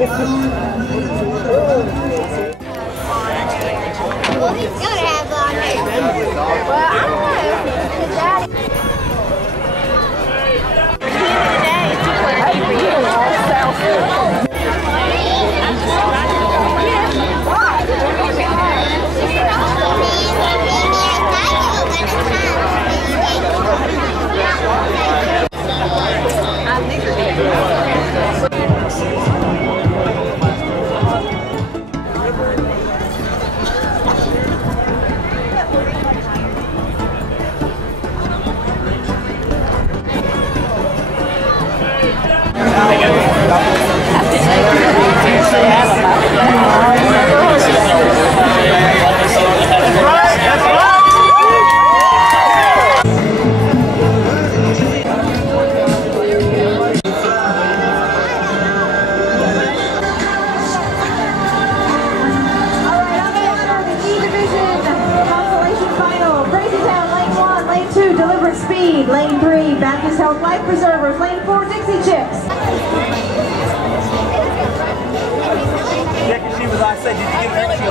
Well, he's gonna have long hair. Well, I don't know. His daddy. At the end of the day, it's just what I do for you. Speed, lane 3, Baptist Health Life Preservers, lane 4, Dixie Chicks. Yeah, she was, I said, did you get an extra?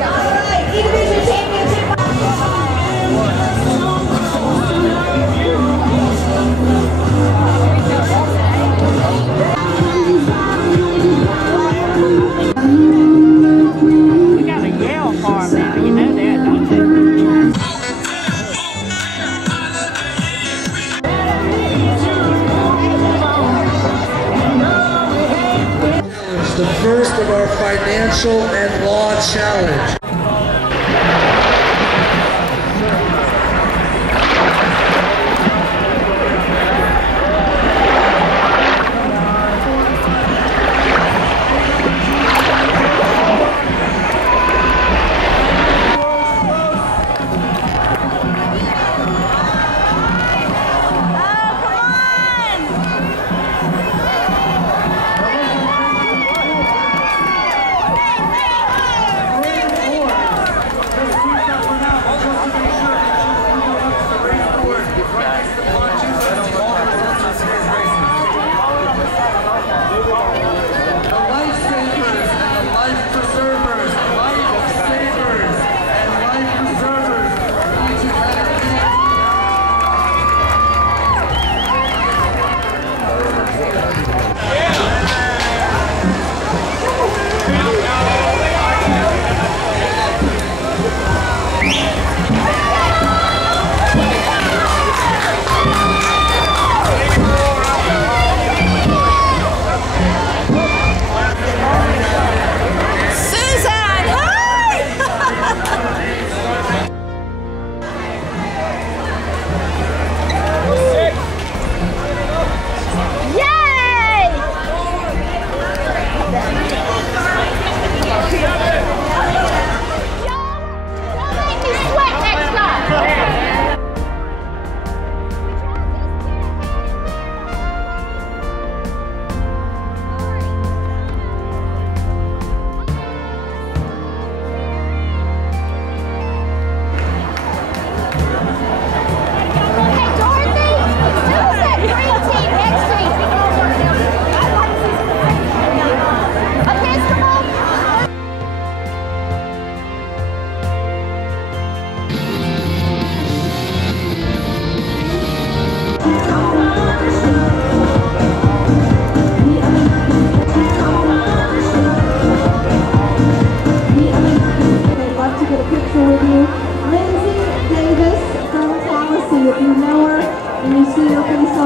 All right, E-Division Championship. The first of our financial and law challenge.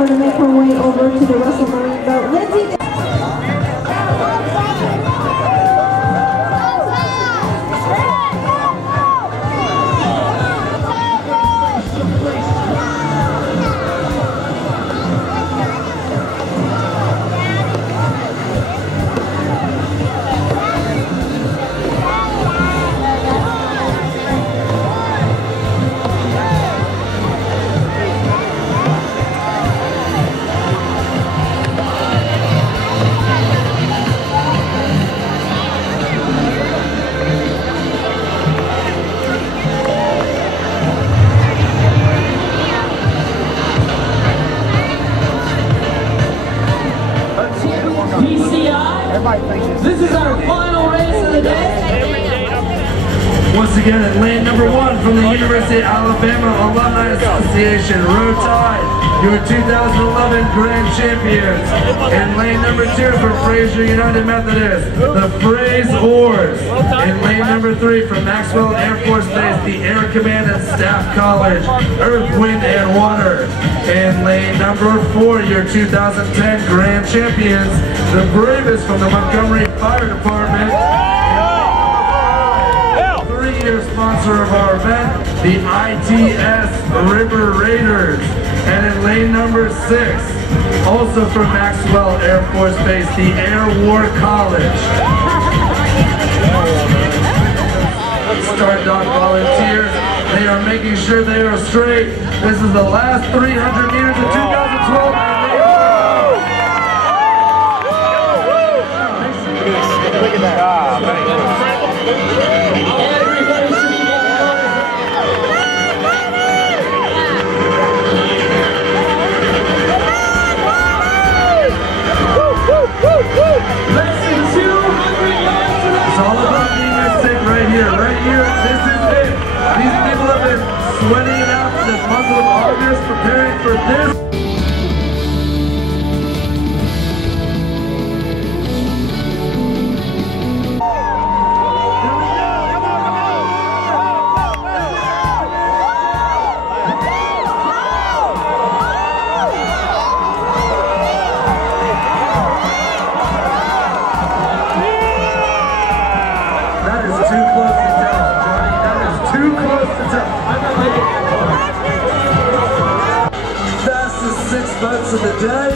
To make her way over to the Russell Marine boat. Lindsay. Once again, at lane number 1 from the University of Alabama Alumni Association, Row Tide, your 2011 Grand Champions. In lane number 2 from Fraser United Methodist, the Frays Oars. In lane number 3 from Maxwell Air Force Base, the Air Command and Staff College, Earth, Wind, and Water. In lane number 4, your 2010 Grand Champions, the bravest from the Montgomery Fire Department. Three-year sponsor of our event, the ITS River Raiders. And in lane number 6, also from Maxwell Air Force Base, the Air War College. Start Dog volunteers, they are making sure they are straight. This is the last 300 meters of 2012. Look at that. It's all about being mystic right here. This is it. These people have been sweating it out for the month of August, preparing for this. Fastest 6 boats of the day.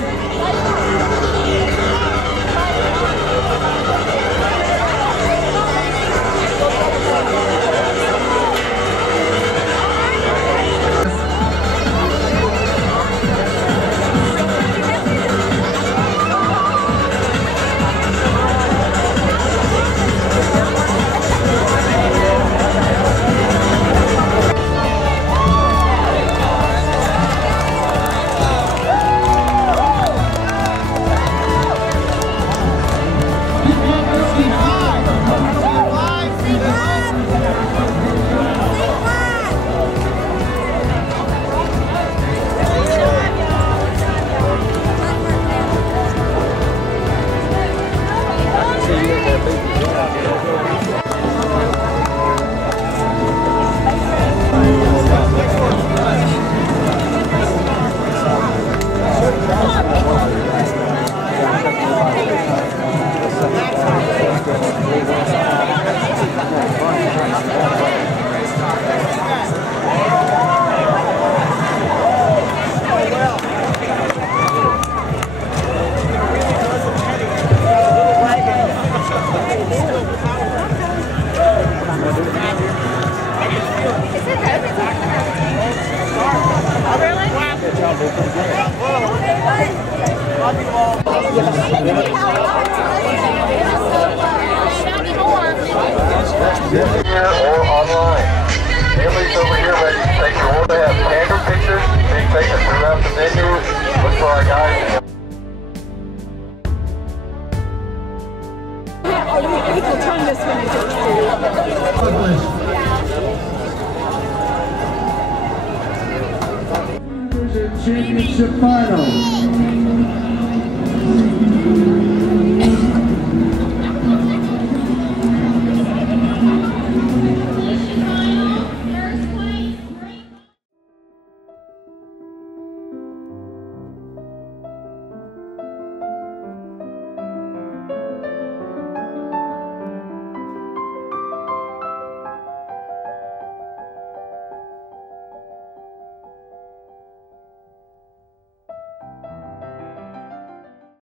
Here or online. Emily's over here ready to take your order. Have candid pictures being taken throughout the venue. Look for our guys. You can turn this when you Championship final.